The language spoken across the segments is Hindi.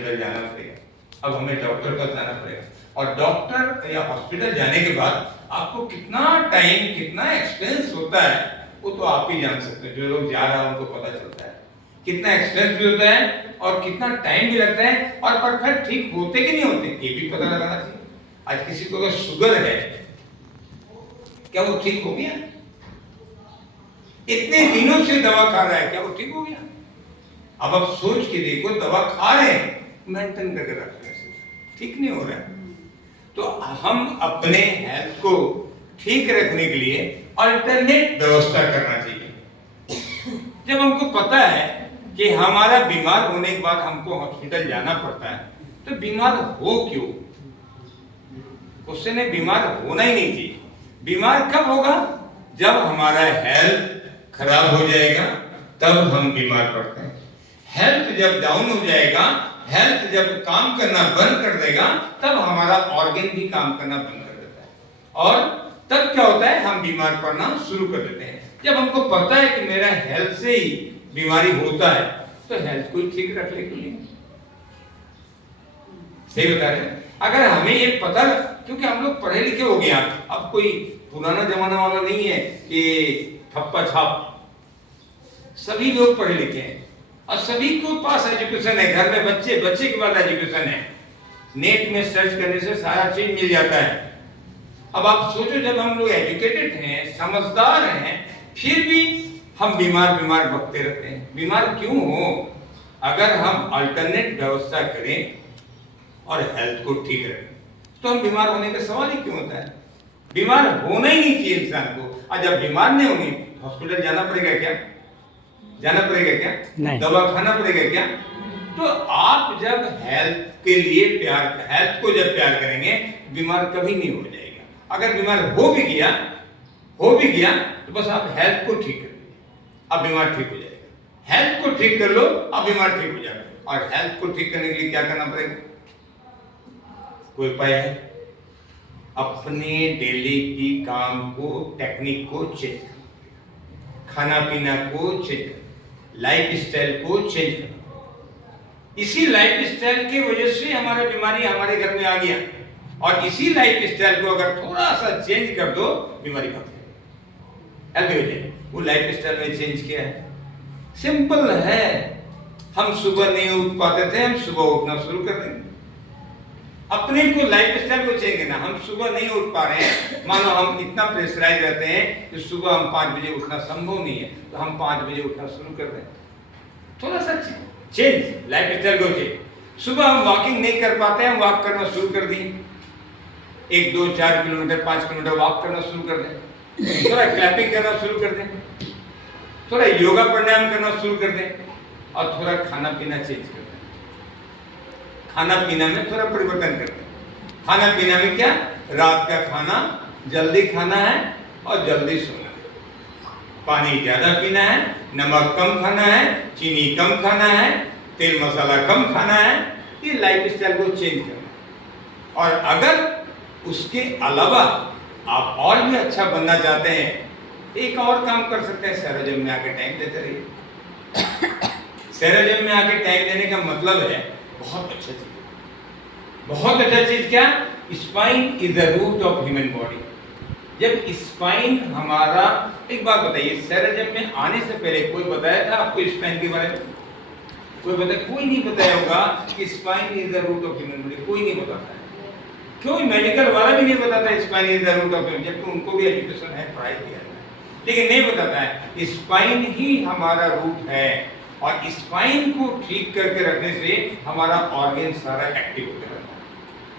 हॉस्पिटल जाना पड़ेगा, अब हमें डॉक्टर पास जाना पड़ेगा, और डॉक्टर या हॉस्पिटल जाने के बाद आपको कितना टाइम कितना एक्सपेंस होता है वो तो आप ही जान सकते हैं। जो लोग जा रहा है उनको पता चलता है कितना एक्सपेंस भी होता है और कितना टाइम भी लगता है, और परफेक्ट ठीक होते कि नहीं होते ये भी पता लगाना चाहिए। आज किसी को अगर शुगर है, क्या वो ठीक हो गया? इतने दिनों से दवा खा रहा है, क्या वो ठीक हो गया? अब आप सोच के देखो, दवा खा रहे हैं, मेंटेन करके रख रहे हैं, ठीक नहीं हो रहा है। तो हम अपने हेल्थ को ठीक रखने के लिए अल्टरनेट व्यवस्था करना चाहिए। जब हमको पता है कि हमारा बीमार होने के बाद हमको हॉस्पिटल जाना पड़ता है, तो बीमार हो क्यों? उससे नहीं, बीमार होना ही नहीं चाहिए। बीमार कब होगा? जब हमारा हेल्थ खराब हो जाएगा, तब हम बीमार पड़ते हैं। हेल्थ जब डाउन हो जाएगा, हेल्थ जब काम करना बंद कर देगा, तब हमारा ऑर्गन भी काम करना बंद कर देता है, और तब क्या होता है, हम बीमार पड़ना शुरू कर देते हैं। जब हमको पता है कि मेरा हेल्थ से ही बीमारी होता है, तो हेल्थ को ठीक रखने के लिए, सही बता रहे हैं। अगर हमें ये पता, क्योंकि हम लोग पढ़े लिखे हो गए, अब कोई पुराना जमाना वाला नहीं है कि ठप्पा छाप, सभी लोग पढ़े लिखे हैं और सभी को पास एजुकेशन है। घर में बच्चे के पास एजुकेशन है, नेट में सर्च करने से सारा चीज मिल जाता है। अब आप सोचो, जब हम लोग एजुकेटेड हैं, समझदार हैं, फिर भी हम बीमार भगते रहते हैं। बीमार क्यों हो? अगर हम अल्टरनेट व्यवस्था करें और हेल्थ को ठीक रखें, तो हम बीमार होने का सवाल ही क्यों होता है? बीमार होना ही नहीं चाहिए इंसान को। और जब बीमार नहीं होंगे, हॉस्पिटल जाना पड़ेगा क्या? जाना पड़ेगा क्या? दवा खाना पड़ेगा क्या? तो आप जब हेल्थ के लिए हेल्थ को जब प्यार करेंगे, बीमार कभी नहीं हो जाएगा। अगर बीमार हो भी गया तो बस आप हेल्थ को ठीक कर लीजिए, अब बीमार ठीक हो जाएगा। हेल्थ को ठीक कर लो, अब बीमार ठीक हो जाएगा। और हेल्थ को ठीक करने के लिए क्या करना पड़ेगा? कोई उपाय है? अपने डेली की काम को, टेक्निक को चेंज करना, खाना पीना को चेंज करना, लाइफ स्टाइल को चेंज करना। इसी लाइफ स्टाइल की वजह से हमारा बीमारी हमारे घर में आ गया, और इसी लाइफ स्टाइल को अगर थोड़ा सा चेंज कर दो, बीमारी भाग जाएगी। वो लाइफ स्टाइल में चेंज किया है, सिंपल है। हम सुबह नहीं उठ पाते थे, हम सुबह उठना शुरू कर देंगे। अपने को लाइफ स्टाइल को चेंज करना। हम सुबह नहीं उठ पा रहे हैं, मानो हम इतना प्रेशराइज रहते हैं कि सुबह हम 5 बजे उठना संभव नहीं है, तो हम 5 बजे उठना शुरू कर दें। थोड़ा सा चेंज, लाइफ स्टाइल को चेंज। सुबह हम वॉकिंग नहीं कर पाते हैं, वॉक करना शुरू कर दें। 1, 2, 4 किलोमीटर, 5 किलोमीटर वॉक करना शुरू कर दें। थोड़ा क्लैपिंग करना शुरू कर दें, थोड़ा योगा प्राणायाम करना शुरू कर दें, और थोड़ा खाना पीना चेंज कर दें। खाना पीना में थोड़ा परिवर्तन करते हैं। खाना पीना में क्या? रात का खाना जल्दी खाना है और जल्दी सोना है। पानी ज्यादा पीना है, नमक कम खाना है, चीनी कम खाना है, तेल मसाला कम खाना है। ये लाइफ स्टाइल को चेंज करना है। और अगर उसके अलावा आप और भी अच्छा बनना चाहते हैं, एक और काम कर सकते हैं, सैरोजिम में आके टाइम देते रहिए। सैरोजिम में आके टाइम देने का मतलब है बहुत अच्छा चीज, बहुत अच्छा चीज। क्या? Spine is the root of human body. जब स्पाइन हमारा, एक बात बताइए, सैरोजिम में आने से पहले कोई बताया था आपको स्पाइन के बारे में? कोई नहीं बताया होगा कि spine is the root of human body. कोई नहीं बताता है। क्यों? मेडिकल वाला भी नहीं बताता spine is the root of human, जबकि उनको भी एजुकेशन है, पढ़ाई किया है, लेकिन नहीं बताता है स्पाइन ही हमारा रूट है। और स्पाइन को ठीक करके रखने से हमारा ऑर्गन सारा एक्टिव होता रहता है।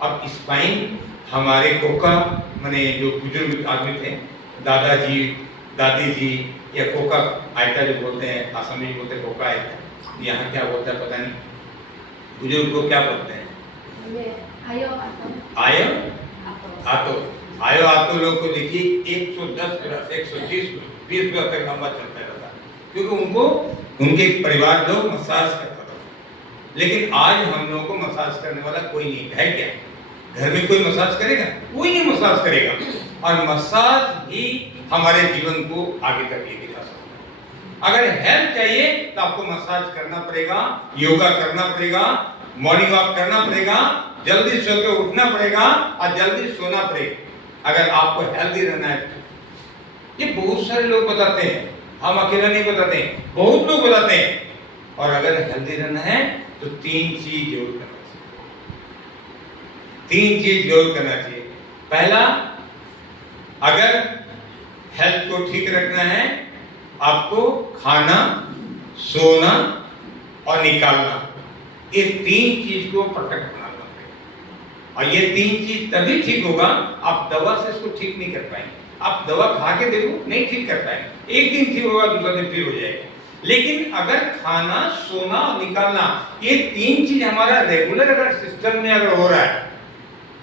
अब स्पाइन हमारे कोका, माने जो बुजुर्ग आदमी थे, दादाजी, दादी जी, या कोका आयता जो बोलते हैं, आसामी में बोलते हैं कोका आयता, यहाँ क्या बोलता है पता नहीं, बुजुर्ग को क्या बोलते हैं? आयो आतो लोग को देखिए 110 बरस, 120 बरस तक लंबा चलता रहता, क्योंकि उनको उनके परिवार लोग मसाज करता था। लेकिन आज हम लोगों को मसाज करने वाला कोई नहीं है। क्या घर में कोई मसाज करेगा? कोई नहीं मसाज करेगा। और मसाज ही हमारे जीवन को आगे तक लेके जा सकता है। अगर हेल्थ चाहिए तो आपको मसाज करना पड़ेगा, योगा करना पड़ेगा, मॉर्निंग वॉक करना पड़ेगा, जल्दी सो के उठना पड़ेगा और जल्दी सोना पड़ेगा अगर आपको हेल्दी रहना है। ये बहुत सारे लोग बताते हैं, हम अकेला नहीं बताते, बहुत लोग बताते हैं। और अगर हेल्दी रहना है तो 3 चीज जरूर करना चाहिए। 3 चीज जरूर करना चाहिए। पहला, अगर हेल्थ को ठीक रखना है, आपको खाना, सोना और निकालना, ये 3 चीज को परफेक्ट बनाना पड़ेगा। और ये 3 चीज तभी ठीक होगा, आप दवा से इसको ठीक नहीं कर पाएंगे। आप दवा खा के देखो, नहीं ठीक कर पाएंगे। एक दिन ठीक होगा, दूसरा दिन ठीक हो जाएगा। लेकिन अगर खाना, सोना और निकालना, ये 3 चीज हमारा रेगुलर अगर सिस्टम में अगर हो रहा है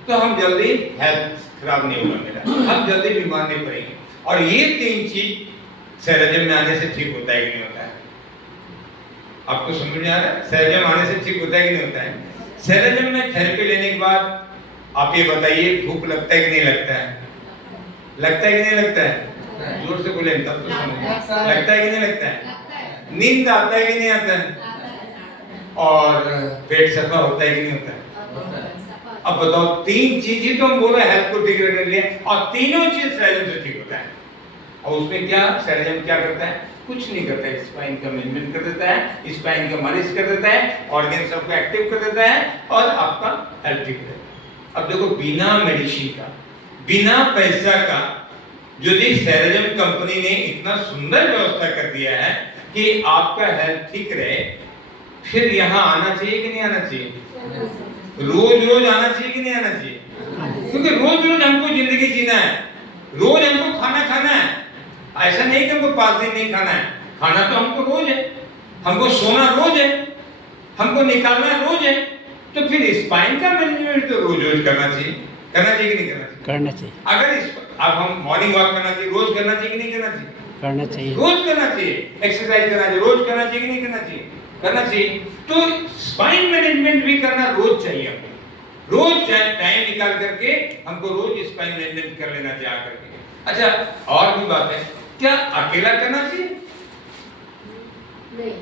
तो हम जल्दी हेल्थ खराब नहीं होगा मेरा, हम जल्दी बीमार नहीं पड़ेंगे। और ये 3 चीज सैलजम में आने से ठीक होता है कि नहीं होता है? आपको समझ में आ रहा है? सैलजम आने से ठीक होता है कि नहीं होता है? सैलजम में थेरेपी लेने के बाद आप ये बताइए, भूख लगता है कि नहीं लगता है? लगता है कि नहीं लगता है? जोर से बोले तब तो समझ। लगता है कि नहीं लगता है? नींद आता है कि नहीं आता है? और पेट सफा होता है कि नहीं होता है? अब बताओ, 3 चीज ही तो हम बोल रहे हैं हेल्थ को ठीक रखने के लिए, और तीनों चीज सैलजम से ठीक होता है। और उसमें क्या सैलजम क्या करता है? कुछ नहीं करता है, स्पाइन का मैनेजमेंट कर देता है, स्पाइन का मालिश कर देता है, ऑर्गन सबको एक्टिव कर देता है और आपका हेल्थ ठीक रहता है। अब देखो, बिना मेडिसिन का, बिना पैसा का, यदि सैलजम कंपनी ने इतना सुंदर व्यवस्था कर दिया है कि आपका हेल्थ ठीक रहे, फिर यहाँ आना चाहिए कि नहीं आना चाहिए? रोज रोज आना चाहिए कि नहीं आना चाहिए? क्योंकि रोज रोज हमको जिंदगी जीना है, रोज हमको खाना खाना है। ऐसा नहीं कि हमको 5 दिन नहीं खाना है, खाना तो हमको रोज है, हमको सोना रोज है, हमको निकालना रोज है। तो फिर स्पाइन का मैनेजमेंट तो रोज रोज करना चाहिए। करना चाहिए कि नहीं करना चाहिए? करना चाहिए। अगर अब हम मॉर्निंग वॉक करना चाहिए, रोज करना चाहिए कि नहीं करना चाहिए? करना चाहिए। रोज करना चाहिए। एक्सरसाइज करना चाहिए, रोज करना चाहिए कि नहीं करना चाहिए? करना चाहिए। तो स्पाइन मैनेजमेंट भी करना रोज चाहिए हमको, रोज टाइम निकाल करके हमको रोज स्पाइन मैनेजमेंट कर लेना चाहिए आकर के। अच्छा, और भी बात है, क्या अकेला करना चाहिए? नहीं।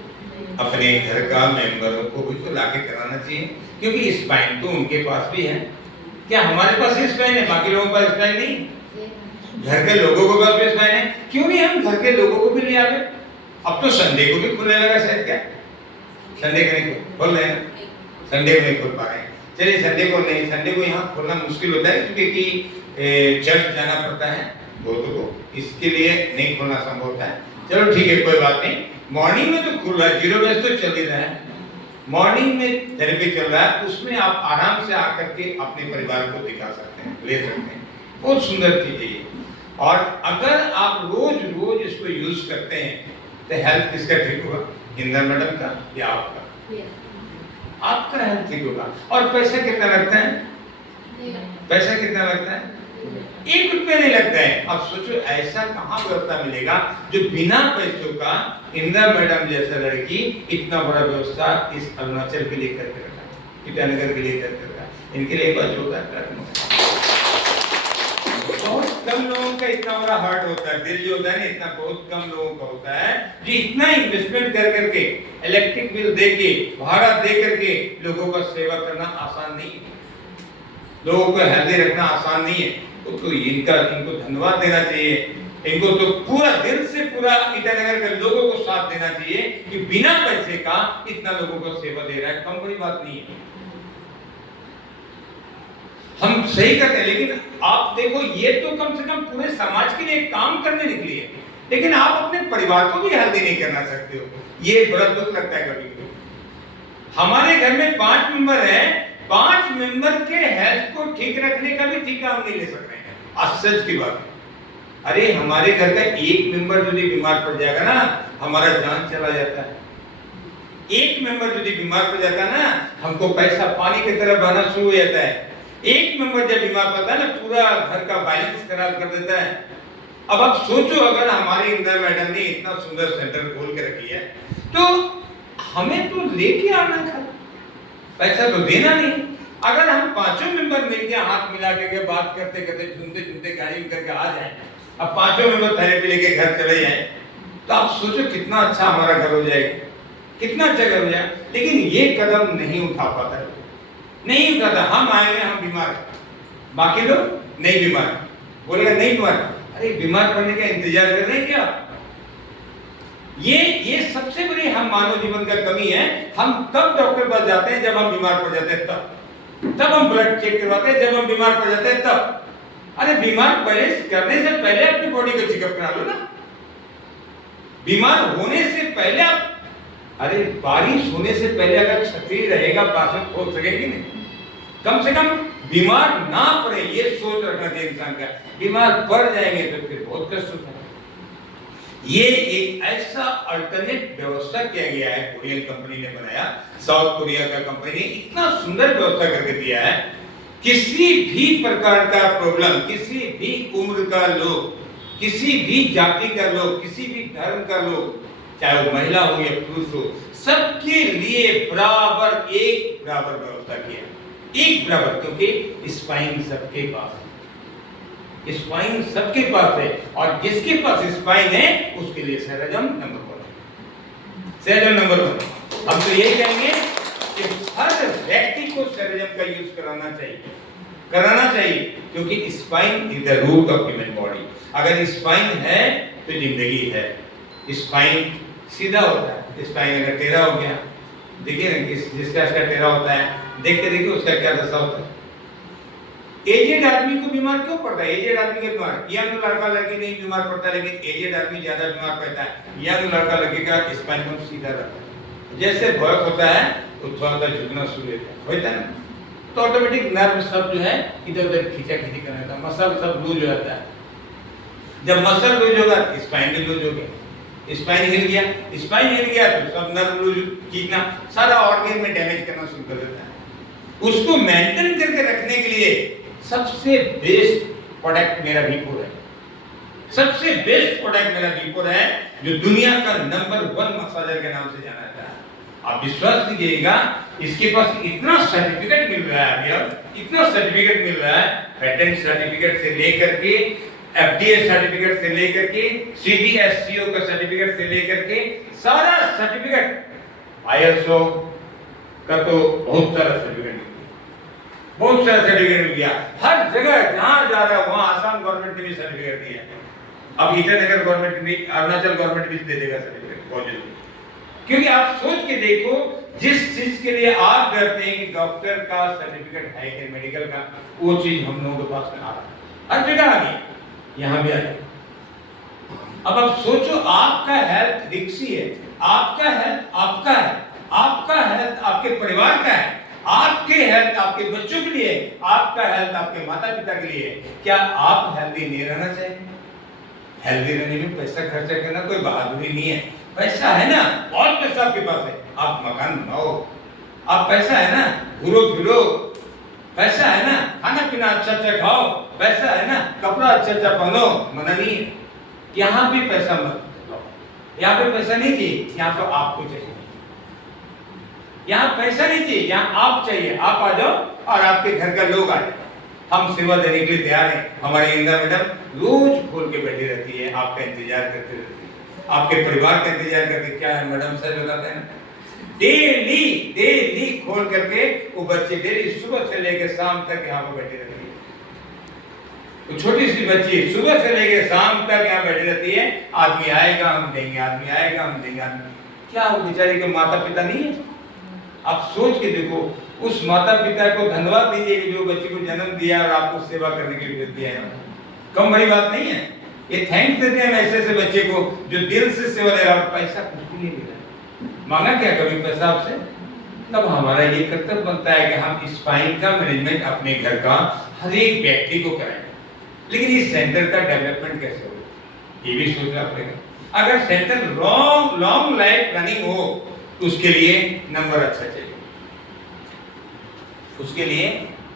अपने घर का मेंबरों को भी तो लाके कराना चाहिए, क्योंकि स्पाइन तो उनके पास भी है। क्या हमारे पास स्पाइन है, बाकी लोगों के पास स्पाइन नहीं? घर के लोगों को पास भी स्पाइन है, क्यों नहीं हम घर के लोगों को भी ले आवे? अब तो संडे को भी खुलने लगा शायद, क्या संडे को नहीं खोल रहे हैं? संडे को नहीं खोल पा रहे हैं। चलिए, संडे को नहीं, संडे को यहाँ खोलना मुश्किल होता है क्योंकि चर्च जाना पड़ता है बहुतों को, इसके लिए नहीं खोलना संभव होता है। चलो ठीक है, कोई बात नहीं। मॉर्निंग में तो खुल रहा है, 0 बजे तो चल ही रहा है। मॉर्निंग में थेरेपी चल रहा है, उसमें आप आराम से आकर के अपने परिवार को दिखा सकते हैं, ले सकते हैं। बहुत सुंदर चीज है ये। और अगर आप रोज रोज इसको यूज करते हैं तो हेल्थ किसका ठीक होगा? इंदिरा मैडम का या आपका? आपका हेल्थ ठीक होगा। और पैसा कितना लगता है? पैसा कितना लगता है? 1 रुपया नहीं लगता है। अब सोचो, ऐसा कहाँ व्यवस्था मिलेगा जो बिना पैसों का इंदिरा मैडम जैसा लड़की इतना बड़ा व्यवस्था इस अरुणाचल के लिए करके रखा, ईटानगर के लिए करके रखा। इनके लिए बस होता है, बहुत कम लोगों का इतना बड़ा हार्ट होता है, दिल जो होता है ना, इतना बहुत कम लोगों का होता है जो इतना इन्वेस्टमेंट कर करके, इलेक्ट्रिक बिल दे के, भाड़ा दे करके लोगों का सेवा करना आसान नहीं है, लोगों को हेल्दी रखना आसान नहीं है। तो इनको धन्यवाद देना चाहिए। इनको तो पूरा दिल से पूरा ईटानगर के लोगों को साथ देना चाहिए कि बिना पैसे का इतना लोगों को सेवा दे रहा है, कम बड़ी बात नहीं है। हम सही करते हैं, लेकिन आप देखो, ये तो कम से कम पूरे समाज के लिए काम करने निकली है, लेकिन आप अपने परिवार को भी हेल्दी नहीं करना सकते हो। ये बड़ा दुख लगता है कभी कभी। हमारे घर में 5 मेंबर है, 5 मेंबर के हेल्थ को ठीक रखने का भी ठीक काम नहीं ले सक रहे हैं। आश्चर्य की बात है। अरे हमारे घर का एक मेंबर यदि बीमार पड़ जाएगा ना, हमारा जान चला जाता है। एक मेंबर यदि बीमार पड़ जाता है ना, हमको पैसा पानी की तरह बहना शुरू हो जाता है। एक मेंबर जब बीमार पड़ता है ना, पूरा घर का बैलेंस खराब कर देता है। अब आप सोचो, अगर हमारी इंदिरा मैडम ने इतना सुंदर सेंटर खोल के रखी है, तो हमें तो लेके आना था, पैसा तो देना नहीं। अगर हम 5 मेंबर मिलके हाथ मिला के बात करते करते, झूमते झूमते गाड़ी में करके आ जाए, अब 5 मेंबर थेरेपी लेके घर चले जाए, तो आप सोचो कितना अच्छा हमारा घर हो जाएगा। कितना अच्छा कर हो जाए, लेकिन ये कदम नहीं उठा पाता, नहीं उठाता। हम आएंगे, हम बीमार हैं, बाकी लोग नहीं बीमार, बोलेगा नहीं बीमार। अरे बीमार पड़ने का इंतजार कर रहे हैं क्या? ये सबसे बड़ी हम मानव जीवन का कमी है। हम कब डॉक्टर पास जाते हैं? जब हम बीमार पड़ जाते हैं, तब हम ब्लड चेक करवाते हैं, जब हम बीमार पड़ जाते हैं तब। अरे बीमार पहले करने से पहले अपनी बॉडी को चेकअप करा लो ना। बीमार होने से पहले आप, अरे बारिश होने से पहले अगर छतरी रहेगा बारिश हो सकेगी नहीं, कम से कम बीमार ना पड़े ये सोच रखना चाहिए इंसान का। बीमार पड़ जाएंगे तो फिर बहुत कष्ट होता है। ये एक ऐसा अल्टरनेट व्यवस्था किया गया है, कोरियन कंपनी ने बनाया, साउथ कोरिया का कंपनी ने इतना सुंदर व्यवस्था करके दिया है। किसी भी प्रकार का प्रॉब्लम, किसी भी उम्र का लोग, किसी भी जाति का लोग, किसी भी धर्म का लोग, चाहे वो महिला हो या पुरुष हो, सबके लिए बराबर एक बराबर व्यवस्था किया, एक बराबर। क्योंकि स्पाइन सबके पास है, स्पाइन सबके पास है, और जिसके पास स्पाइन है उसके लिए सेरेजम नंबर 1 है, सेरेजम नंबर 1। हम तो ये कहेंगे कि हर व्यक्ति को सेरेजम का यूज कराना चाहिए, क्योंकि spine is the root of human body. अगर स्पाइन है तो जिंदगी है। स्पाइन सीधा होता है, स्पाइन अगर टेढ़ा हो गया, देखिए ना जिसका इसका टेढ़ा होता है, देख के देखिए उसका क्या दशा होता है। एजेड आदमी को बीमार क्यों पड़ता है? एजेड आदमी के बीमार, यंग लड़का लड़की नहीं बीमार पड़ता, लेकिन एजेड आदमी ज्यादा बीमार पड़ता है। यंग लड़का लड़की का स्पाइन बोन सीधा रहता है, जैसे बर्थ होता है तो थोड़ा झुकना शुरू होता है ना, तो ऑटोमेटिक नर्व सब जो है इधर उधर खींचा खींची करने लगता है, मसल सब लूज हो जाता है। जब मसल लूज होगा स्पाइन भी लूज हो गया, स्पाइन हिल गया तो सब नर्व लूज, खींचना, सारा ऑर्गन में डैमेज करना शुरू कर देता है। उसको मेंटेन करके रखने के लिए सबसे बेस्ट प्रोडक्ट मेरा वीपोर है, सबसे बेस्ट प्रोडक्ट मेरा वीपोर है, जो दुनिया का नंबर 1 मसाजर के नाम से जाना जाता है। आप विश्वास कीजिएगा, इसके पास इतना सर्टिफिकेट मिल रहा है, अभी अब इतना सर्टिफिकेट मिल रहा है, पेटेंट सर्टिफिकेट से लेकर के एफडीए सर्टिफिकेट से लेकर के सीडीएससीओ का सर्टिफिकेट से लेकर के सारा सर्टिफिकेट, आईएसओ का तो बहुत सारा सर्टिफिकेट मिल गया। हर जगह जहां जा रहा है वहां आसाम गवर्नमेंट ने भी सर्टिफिकेट दिया है, अब ईटानगर गवर्नमेंट भी, अरुणाचल गवर्नमेंट भी दे देगा सर्टिफिकेट बहुत जल्दी। क्योंकि आप सोच के देखो, जिस चीज के लिए आप डरते हैं कि डॉक्टर का सर्टिफिकेट है कि मेडिकल का, वो चीज हम लोगों के पास में आ रहा है, हर जगह आ गई, यहां भी आ गई। अब आप सोचो, आपका हेल्थ रिक्सी है, आपका हेल्थ आपका है, आपका हेल्थ आपके परिवार का है, आपके हेल्थ आपके बच्चों के लिए, आपका हेल्थ आपके माता पिता के लिए। क्या आप हेल्दी नहीं रहना चाहिए? हेल्दी रहने में पैसा खर्चा करना कोई बहादुरी नहीं है, पैसा है ना, बहुत पैसा आपके पास है, आप मकान बनाओ, आप पैसा है ना, घूरो फिरो, पैसा है ना, खाना पीना अच्छा अच्छा खाओ, पैसा है ना, कपड़ा अच्छा अच्छा पहनो, मना नहीं है। यहाँ भी पैसा मत, यहाँ पे पैसा नहीं चाहिए, यहाँ तो आपको चाहिए। यहाँ पैसा नहीं चाहिए, यहाँ आप चाहिए। आप आ जाओ और आपके घर का लोग आ जाए, हम सेवा देने के लिए तैयार हैं। हमारी इंदिरा मैडम रोज खोल के बैठी रहती है, आपका इंतजार करती रहती है, आपके परिवार का इंतजार करके। क्या है मैडम, सर बताते हैं ना, डेली खोल करके वो बच्चे डेली सुबह से लेकर शाम तक यहाँ पर बैठी रहती है। तो छोटी सी बच्ची सुबह से लेकर शाम तक यहाँ बैठी रहती है, आदमी आएगा हम देंगे, आदमी आएगा हम देंगे, आदमी। क्या वो बेचारे के माता पिता नहीं है? आप सोच के देखो, उस माता पिता को धन्यवाद दीजिए कि जो बच्चे को जन्म दिया और आपको सेवा करने के लिए दिया है। कम बड़ी बात नहीं है, ये थैंक्स देते हैं ऐसे ऐसे बच्चे को जो दिल से सेवा दे रहा है। पैसा कुछ भी नहीं मिला, मांगा क्या कभी पैसा आपसे? तब हमारा ये कर्तव्य बनता है कि हम स्पाइन का मैनेजमेंट अपने घर का हर एक व्यक्ति को कराएं। लेकिन इस सेंटर का डेवलपमेंट कैसे हो, ये भी सोचना पड़ेगा। अगर सेंटर लॉन्ग लाइफ प्लानिंग हो तो उसके लिए नंबर अच्छा चाहिए, उसके लिए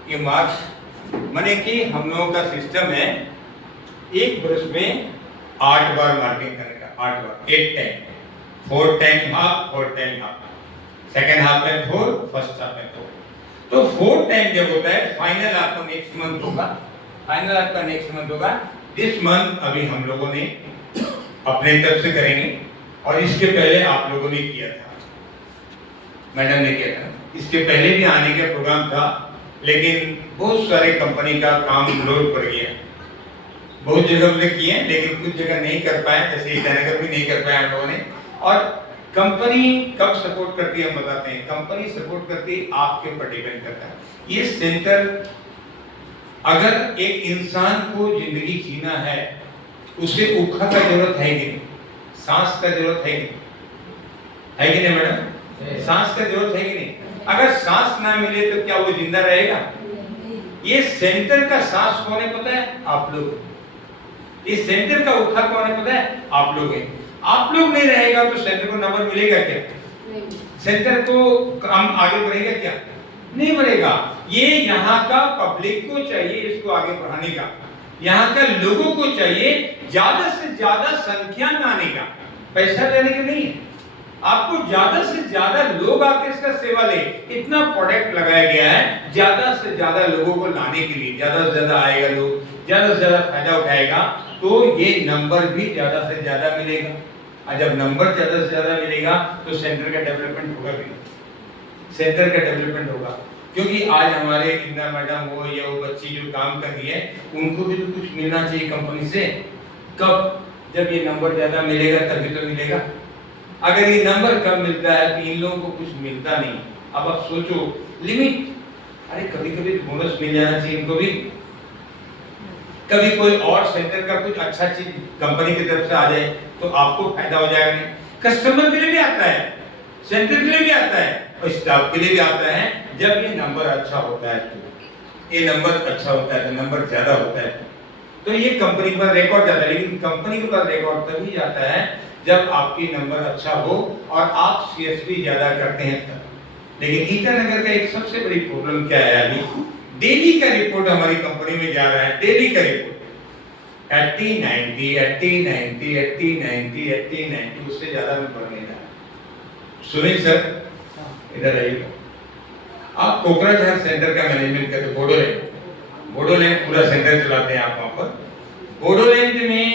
ये मार्क्स माने कि हम लोगों का सिस्टम है, एक वर्ष में 8 बार मार्किंग करने का, 8 बार, 8 time, 4 time half, 4 time half, second half में 4, फर्स्ट हाफ में 4। तो 4 टाइम जब होता है, फाइनल आपको नेक्स्ट मंथ होगा, फाइनल आपका नेक्स्ट मंथ होगा। दिस मंथ अभी हम लोगों ने अपने तरफ से करेंगे और इसके पहले आप लोगों ने किया था। मैडम ने किया था। इसके पहले भी आने का प्रोग्राम था, लेकिन बहुत सारे कंपनी का काम लोड पड़ गया। बहुत जगह हमने किए हैं, लेकिन कुछ जगह नहीं कर पाए, जैसे ईटानगर भी नहीं कर पाए हम लोगों ने। और कंपनी कब सपोर्ट करती है हम बताते हैं। कंपनी सपोर्ट करती है आपके ऊपर डिपेंड करता है। ये सेंटर, अगर एक इंसान को जिंदगी जीना है, उसे उखा का जरूरत है कि नहीं, सांस का जरूरत है कि नहीं मैडम? सांस का जरूरत है कि नहीं? अगर सांस ना मिले तो क्या वो जिंदा रहेगा? ये सेंटर का सांस कौन है पता है? आप लोग। इस सेंटर का उखा कौन है पता है? आप लोग हैं। आप लोग नहीं रहेगा तो सेंटर को नंबर मिलेगा क्या? सेंटर को काम आगे बढ़ेगा क्या? नहीं बढ़ेगा। ये यहाँ का पब्लिक को चाहिए इसको आगे बढ़ाने का, यहाँ का लोगों को चाहिए ज्यादा से ज्यादा संख्या में आने का, पैसा लेने का नहीं है। आपको ज्यादा से ज्यादा लोग आके इसका सेवा ले, इतना प्रोडक्ट लगाया गया है ज्यादा से ज्यादा लोगों को लाने के लिए। ज्यादा से ज्यादा आएगा लोग, ज्यादा से ज्यादा फायदा उठाएगा, तो ये नंबर भी ज्यादा से ज्यादा मिलेगा। और जब नंबर ज्यादा से ज्यादा मिलेगा तो सेंटर का डेवलपमेंट होगा भी, सेंटर का डेवलपमेंट होगा। क्योंकि आज हमारे इंदिरा मैडम हो या वो बच्ची जो काम कर रही है, उनको भी तो कुछ मिलना चाहिए कंपनी से। कब? जब ये नंबर ज्यादा मिलेगा तभी तो मिलेगा। अगर ये नंबर कम मिलता है तो इन लोगों को कुछ मिलता नहीं। अब आप सोचो लिमिट, अरे कभी कभी बोनस मिल जाना चाहिए इनको भी, कभी कोई और सेंटर का कुछ अच्छा चीज कंपनी की तरफ से आ जाए तो आपको फायदा हो जाएगा। नहीं, कस्टमर के लिए भी आता है, सेंटर के लिए भी आता है और स्टाफ के लिए भी आता है। जब ये नंबर अच्छा होता है तो ये नंबर अच्छा होता है तो नंबर ज्यादा होता है तो ये कंपनी पर रिकॉर्ड जाता है। लेकिन कंपनी के पास रिकॉर्ड तभी जाता है जब आपकी नंबर अच्छा हो और आप सीएसपी ज्यादा करते हैं तब। लेकिन ईटानगर का एक सबसे बड़ी प्रॉब्लम क्या है, अभी डेली का रिपोर्ट हमारी कंपनी में जा रहा है, डेली का रिपोर्ट 80 90 80 90 80 90 80 90, उससे ज्यादा में बढ़ नहीं रहा। सुनील सर इधर आइए। आप कोकराझार सेंटर का मैनेजमेंट करते, बोडोलैंड पूरा सेंटर चलाते हैं आप वहां पर। बोडोलैंड में,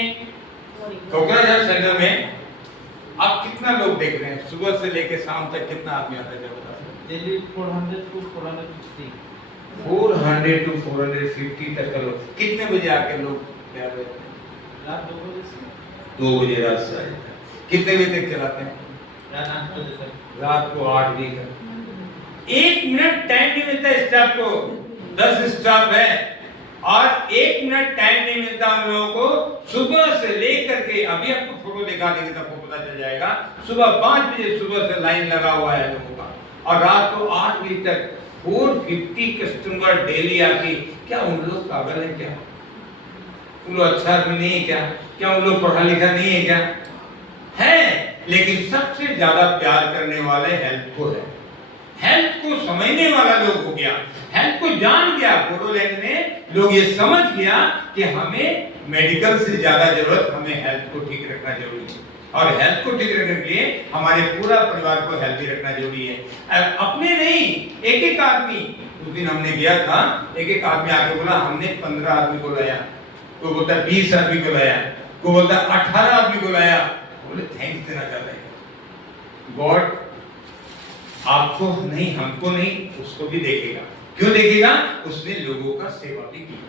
कोकराझार सेंटर में आप कितना लोग देख रहे हैं? सुबह से लेकर शाम तक कितना आदमी आता है? डेली 400 to 450 तक का लोग। कितने बजे आके लोग तैयार रहते हैं? रात 2 बजे से 2 बजे रात से आते हैं। कितने बजे तक चलाते हैं? रात 8 बजे तक। रात को 8 बजे तक। 1 मिनट टाइम नहीं मिलता स्टाफ को। 10 स्टाफ है और 1 मिनट टाइम नहीं मिलता हम लोगों को। सुबह से लेकर के, अभी आपको फोटो दिखा देंगे तब आपको पता चल जाएगा, सुबह 5 बजे सुबह से लाइन लगा हुआ है लोगों का, और रात को 8 बजे तक 450 कस्टमर डेली आके। क्या उन लोग पागल है क्या? उन लोग अच्छा आदमी नहीं है क्या? क्या उन लोग पढ़ा लिखा नहीं है क्या? है, लेकिन सबसे ज्यादा प्यार करने वाले हेल्थ को है। हेल्थ को समझने वाला लोग हो गया, हेल्थ को जान गया। बोडोलैंड में लोग ये समझ गया कि हमें मेडिकल से ज्यादा जरूरत, हमें हेल्थ को ठीक रखना जरूरी है। और हेल्थ को ठीक रखने के लिए हमारे पूरा परिवार को हेल्थी रखना जरूरी है। अपने नहीं, एक एक आदमी। उस दिन हमने गया था, एक एक आदमी आके बोला हमने 15 आदमी को लाया, कोई बोलता 20 आदमी को लाया, कोई बोलता 18 आदमी को लाया। बोले थैंक्स देना चाहता है गॉड। आपको नहीं, हमको नहीं, उसको भी देखेगा। क्यों देखेगा? उसने लोगों का सेवा भी की।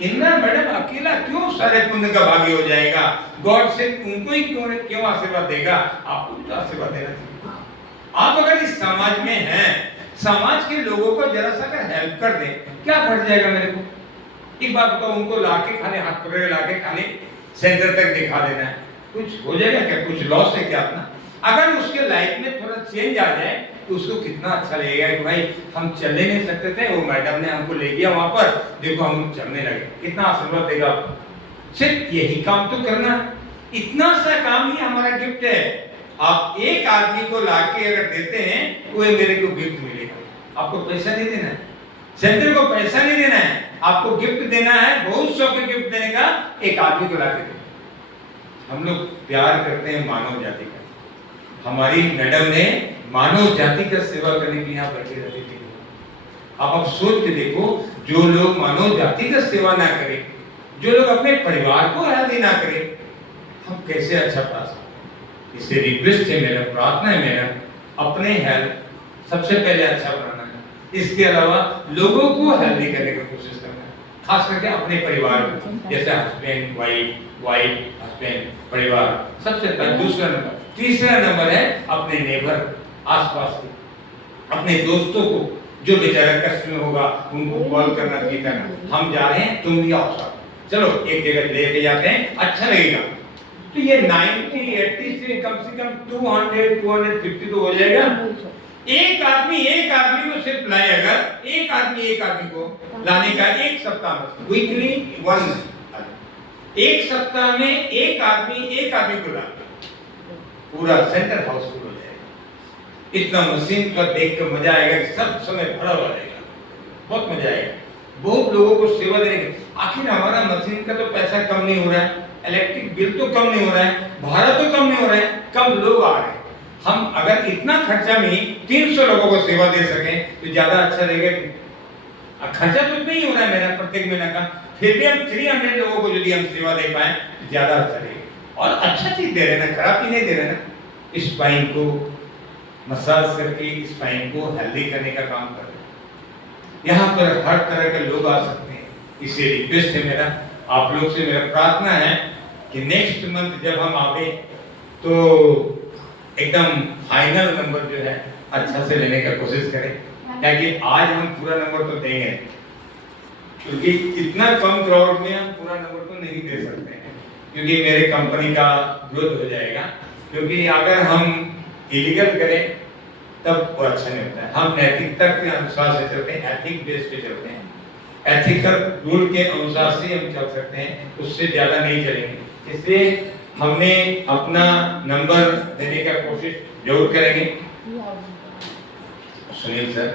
इंदिरा मैडम अकेला क्यों सारे पुण्य का भागी हो जाएगा? गॉड से उनको ही क्यों आशीर्वाद देगा? आपको भी तो आशीर्वाद देना चाहिए। आप अगर इस समाज में हैं, समाज के लोगों को जरा सा अगर हेल्प कर दें, क्या घट जाएगा मेरे को? एक बात बताओ, उनको लाके खाली हाथ पकड़ के लाके खाली सेंटर तक दिखा देना है, कुछ हो जाएगा क्या? कुछ लॉस है क्या अपना? अगर उसके लाइफ में थोड़ा चेंज आ जाए तो उसको कितना अच्छा लगेगा कि भाई हम चलने नहीं सकते थे, वो मैडम ने हमको ले गया वहां पर, देखो हम चलने लगे। कितना आशीर्वाद देगा आपको। सिर्फ यही काम तो करना है, इतना सा काम ही हमारा गिफ्ट है। आप एक आदमी को लाके अगर देते हैं, वो मेरे को गिफ्ट मिलेगा। आपको पैसा नहीं देना है, सेंटर को पैसा नहीं देना है, आपको गिफ्ट देना है। बहुत शौक है गिफ्ट देने का। एक आदमी को लाके देना। हम लोग प्यार करते हैं मानव जाति का। हमारी मैडम ने मानव जाति का सेवा करने के लिए यहाँ बैठे रहती थी। आप सोच के देखो, जो लोग मानव जाति का सेवा ना करें, जो लोग अपने परिवार को हेल्दी ना करें, हम कैसे अच्छा पा सकते? इससे रिक्वेस्ट है मेरा, प्रार्थना है मेरा, अपने हेल्थ सबसे पहले अच्छा बनाना है। इसके अलावा लोगों को हेल्दी करने की कोशिश करना है, खास करके अपने परिवार में, जैसे हस्बैंड वाइफ हस्बैंड परिवार, सबसे पहले दूसरा नंबर। तीसरा नंबर है अपने नेबर, आसपास के अपने दोस्तों को जो बेचारा कष्ट में होगा उनको कॉल करना चाहिए, करना हम जा रहे हैं तुम भी आओ साथ, चलो एक जगह लेके जाते हैं, अच्छा लगेगा। तो ये 90 80 से कम 200 250 तो हो जाएगा। एक आदमी को सिर्फ लाए, अगर एक आदमी को लाने का एक सप्ताह में, वीकली 1 एक सप्ताह में एक आदमी को लाना, पूरा सेंटर हाउसफुल हो जाएगा। इतना मशीन का देख कर मजा आएगा कि सब समय भरा हुआ रहेगा, बहुत मजा आएगा। बहुत लोगों को सेवा देने के, आखिर हमारा मशीन का तो पैसा कम नहीं हो रहा है, इलेक्ट्रिक बिल तो कम नहीं हो रहा है, भाड़ा तो कम नहीं हो रहा है, कम लोग आ रहे हैं। हम अगर इतना खर्चा में 300 लोगों को सेवा दे सकें तो ज्यादा अच्छा रहेगा। खर्चा तो इतना ही हो रहा है मेरा प्रत्येक महीना का, फिर भी हम 300 लोगों को यदि हम सेवा दे पाए तो ज्यादा अच्छा रहेगा। और अच्छा चीज दे रहे ना, खराब चीज नहीं दे रहे ना। स्पाइन को मसाज करके स्पाइन को हेल्दी करने का काम कर रहे हैं। यहाँ पर हर तरह के लोग आ सकते हैं। इसे रिक्वेस्ट है मेरा, आप लोग से मेरा प्रार्थना है कि नेक्स्ट मंथ जब हम आवे तो एकदम फाइनल नंबर जो है अच्छा से लेने का कोशिश करें, ताकि आज हम पूरा नंबर तो देंगे, क्योंकि इतना कम क्राउड में हम पूरा नंबर तो नहीं दे सकते हैं, क्योंकि मेरे कंपनी का ग्रोथ हो जाएगा। क्योंकि अगर हम इलीगल करें तब वो अच्छा नहीं होता है। हम नैतिकता के अनुसार से चलते हैं, एथिक बेस पे चलते हैं, एथिकल रूल के अनुसार से हम चल सकते हैं, उससे ज्यादा नहीं चलेंगे। इसलिए हमने अपना नंबर देने का कोशिश जरूर करेंगे। सुनील सर